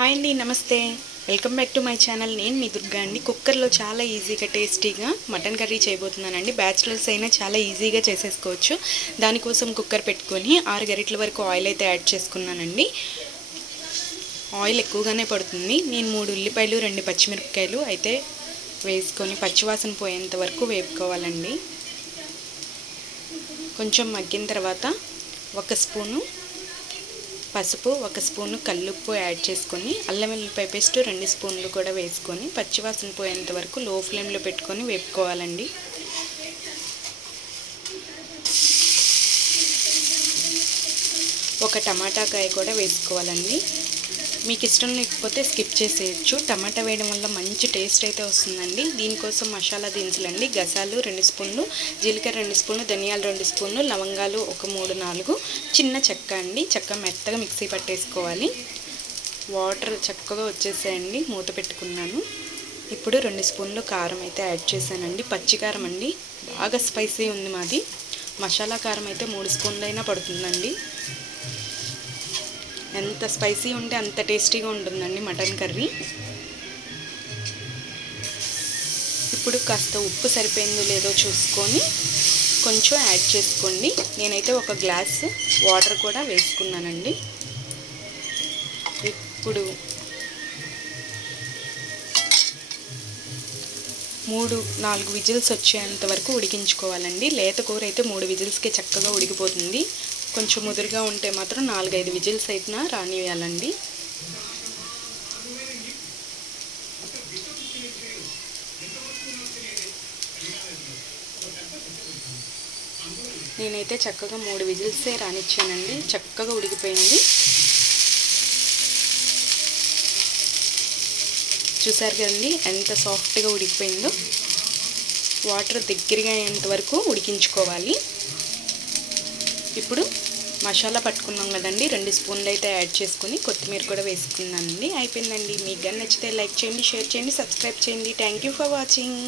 Hi అండి నమస్తే. Welcome back to my channel. నేను మీ దుర్గా అండి. కుక్కర్లో చాలా ఈజీగా టేస్టీగా మటన్ కర్రీ చేయబోతున్నానండి. బ్యాచిలర్స్ అయినా చాలా ఈజీగా చేసేసుకోవచ్చు. దానికోసం కుక్కర్ పెట్టుకొని ఆరు గరిటల వరకు ఆయిల్ అయితే యాడ్ చేసుకున్నానండి. ఆయిల్ ఎక్కువగానే పడుతుంది. నేను మూడు ఉల్లిపాయలు రెండు పచ్చిమిరపకాయలు అయితే వేసుకొని పచ్చివాసన పోయేంత వరకు వేపుకోవాలండి. కొంచెం మగ్గిన తర్వాత ఒక స్పూను పసుపు ఒక స్పూను కల్లుప్పు యాడ్ చేసుకొని అల్లం వెల్లిపాయ పేస్ట్ రెండు స్పూన్లు కూడా వేసుకొని పచ్చివాసన పోయేంత వరకు లో ఫ్లేమ్లో పెట్టుకొని వేపుకోవాలండి. ఒక టమాటా కాయ కూడా వేసుకోవాలండి. మీకు ఇష్టం లేకపోతే స్కిప్ చేసేయచ్చు. టమాటా వేయడం వల్ల మంచి టేస్ట్ అయితే వస్తుందండి. దీనికోసం మసాలా దినుసులండి. గసాలు రెండు స్పూన్లు జీలకర్ర రెండు స్పూన్లు ధనియాలు రెండు స్పూన్లు లవంగాలు ఒక మూడు నాలుగు. చిన్న చెక్క అండి. చెక్క మెత్తగా మిక్సీ పట్టేసుకోవాలి. వాటర్ చక్కగా వచ్చేసాయండి. మూత పెట్టుకున్నాను. ఇప్పుడు రెండు స్పూన్లు కారం అయితే యాడ్ చేశానండి. పచ్చి కారం అండి. బాగా స్పైసీ ఉంది మాది. మసాలా కారం అయితే మూడు స్పూన్లు అయినా పడుతుందండి. ఎంత స్పైసీ ఉంటే అంత టేస్టీగా ఉంటుందండి మటన్ కర్రీ. ఇప్పుడు కాస్త ఉప్పు సరిపోయిందో లేదో చూసుకొని కొంచెం యాడ్ చేసుకోండి. నేనైతే ఒక గ్లాస్ వాటర్ కూడా వేసుకున్నానండి. ఇప్పుడు మూడు నాలుగు విజిల్స్ వచ్చేంత వరకు ఉడికించుకోవాలండి. లేత కూర అయితే మూడు విజిల్స్కి చక్కగా ఉడికిపోతుంది. కొంచెం ముదురుగా ఉంటే మాత్రం నాలుగైదు విజిల్స్ అయినా రానివేయాలండి నేనైతే చక్కగా మూడు విజిల్సే రానిచ్చానండి. చక్కగా ఉడికిపోయింది. చూసారు కదండి ఎంత సాఫ్ట్గా ఉడికిపోయిందో. వాటర్ దగ్గరగా అయ్యేంత వరకు ఉడికించుకోవాలి. ఇప్పుడు మసాలా పట్టుకున్నాం కదండి. రెండు స్పూన్లు అయితే యాడ్ చేసుకుని కొత్తిమీర కూడా వేసుకున్నానండి. అయిపోయిందండి. మీకు కానీ నచ్చితే లైక్ చేయండి షేర్ చేయండి సబ్స్క్రైబ్ చేయండి. Thank you for watching.